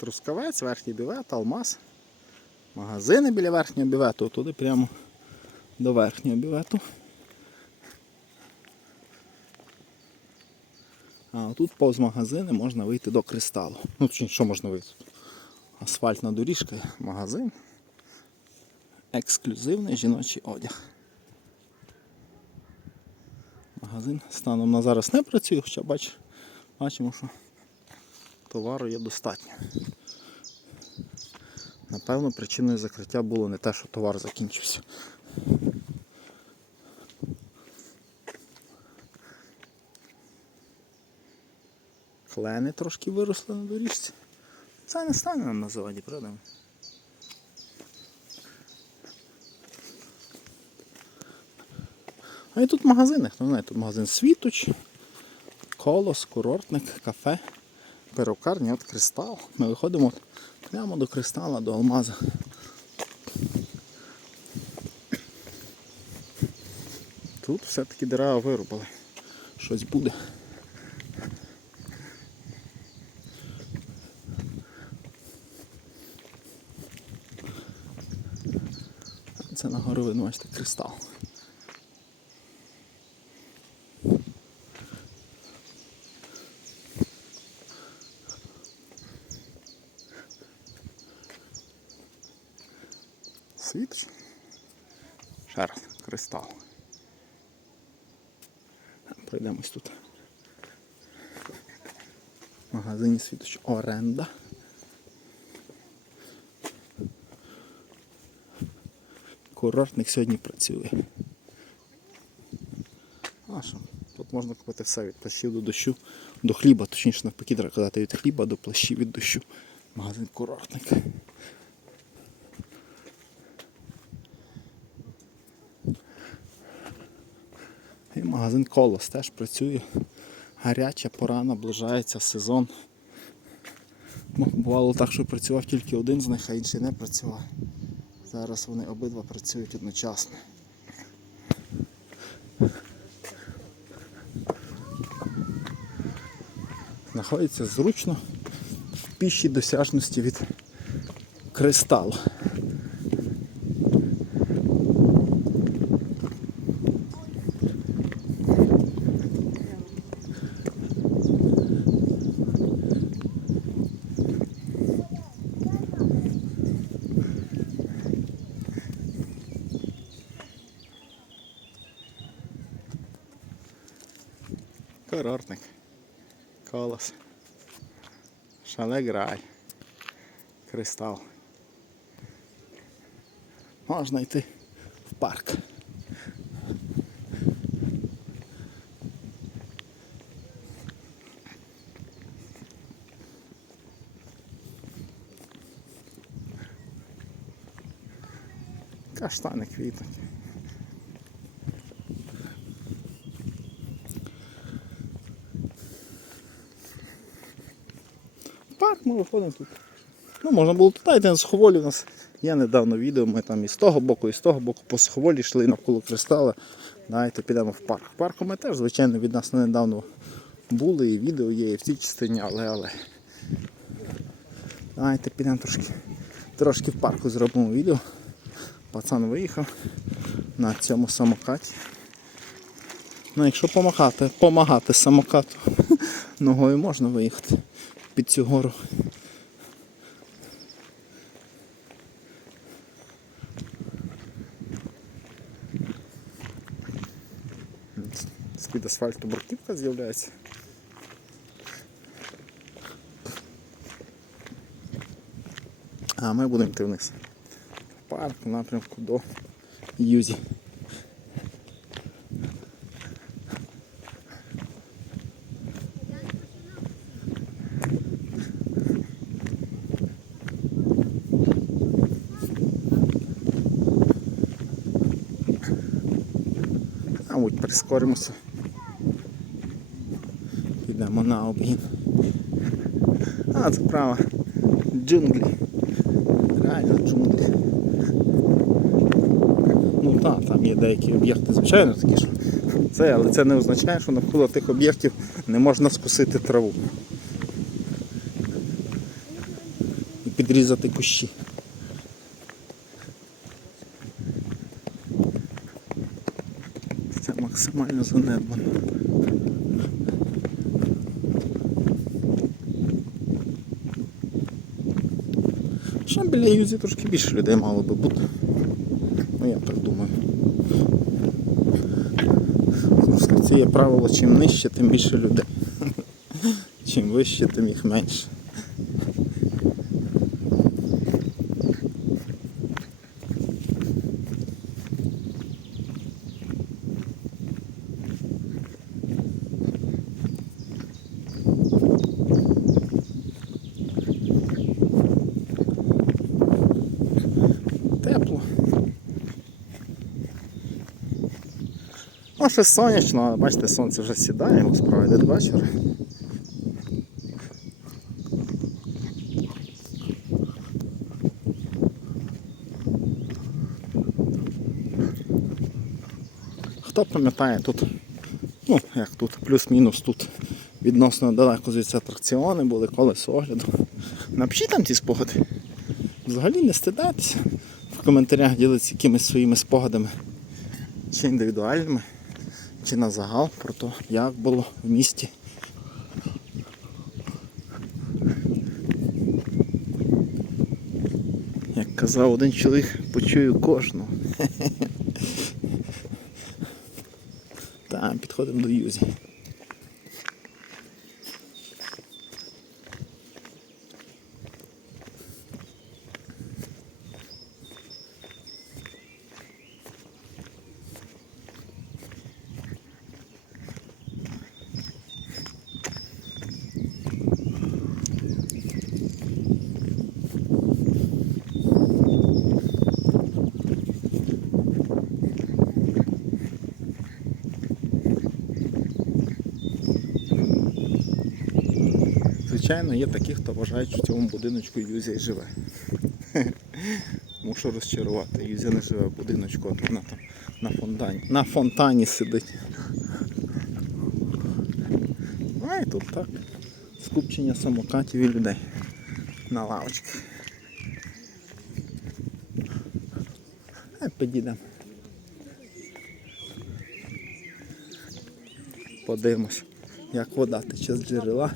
Трускавець, верхній бівет, алмаз. Магазини біля верхнього бівету, туди прямо до верхнього бівету. А тут повз магазини можна вийти до кристалу. Ну, що можна вийти? Асфальтна доріжка, магазин. Ексклюзивний жіночий одяг. Магазин станом на зараз не працює, хоча бач, бачимо, що товару є достатньо. Напевно, причиною закриття було не те, що товар закінчився. Клени трошки виросли на доріжці. Це не стане нам на заводі, правда? А і тут магазини, хто знає, тут магазин Світоч, Колос, курортник, кафе, перукарня, от кристал. Ми виходимо прямо до кристала, до алмаза. Тут все-таки дерева вирубали. Щось буде. Це на гору видно, кристал. Світоч. Ще раз, кристал. Пройдемось тут. В магазині світоч оренда. Курортник сьогодні працює. А що? Тут можна купити все від плащів до дощу, до хліба, точніше навпаки, треба казати від хліба до плащів від дощу. Магазин курортник. Магазин Колос теж працює. Гаряча пора, наближається сезон. Бувало так, що працював тільки один з них, а інший не працював. Зараз вони обидва працюють одночасно. Знаходиться зручно в пішій досяжності від кристалу. Курортник. Колос. Шале грай. Кристал. Можна йти в парк. Каштани квітнуть. парк ми виходимо тут. Ну, можна було туди йти на сховолі. У нас є недавно відео, ми там і з того боку, і з того боку по сховолі йшли навколо кристала. Давайте підемо в парк. В парку ми теж, звичайно, від нас недавно були, і відео є, і в цій частині, але але. Давайте підемо трошки, трошки в парку зробимо відео. Пацан виїхав на цьому самокаті. Ну, якщо помагати, помагати самокату, ногою можна виїхати під цю гору. З-під асфальту бурківка з'являється. А ми будемо йти вниз. В парк напрямку до Юзі. А прискоримося. Підемо на обгін. А, це право. Джунглі. Реально джунглі. Ну так, там є деякі об'єкти, звичайно, такі, що це, але це не означає, що навколо тих об'єктів не можна скусити траву. підрізати кущі. Максимально занедбано. Ще біля Юзі трошки більше людей мало би бути. Ну я так думаю. Це є правило, чим нижче, тим більше людей. Чим вище, тим їх менше. Ну, ще сонячно, бачите, сонце вже сідає, ось пройде вечір. Хто пам'ятає тут, ну як тут, плюс-мінус тут відносно далеко звідси атракціони були, колесо огляду. Напишіть там ті спогади. Взагалі не стидайтеся. В коментарях ділиться якимись своїми спогадами, чи індивідуальними, чи на загал про те, як було в місті. Як казав один чоловік, почую кожну. Там підходимо до Юзі. Звичайно, є такі, хто вважає, що в цьому будиночку Юзя і живе. Мушу розчарувати. Юзя не живе в будиночку, от вона там на фонтані. На фонтані сидить. А і тут так. Скупчення самокатів і людей на лавочках. А підійдемо. Подивимось, як вода тече з джерела.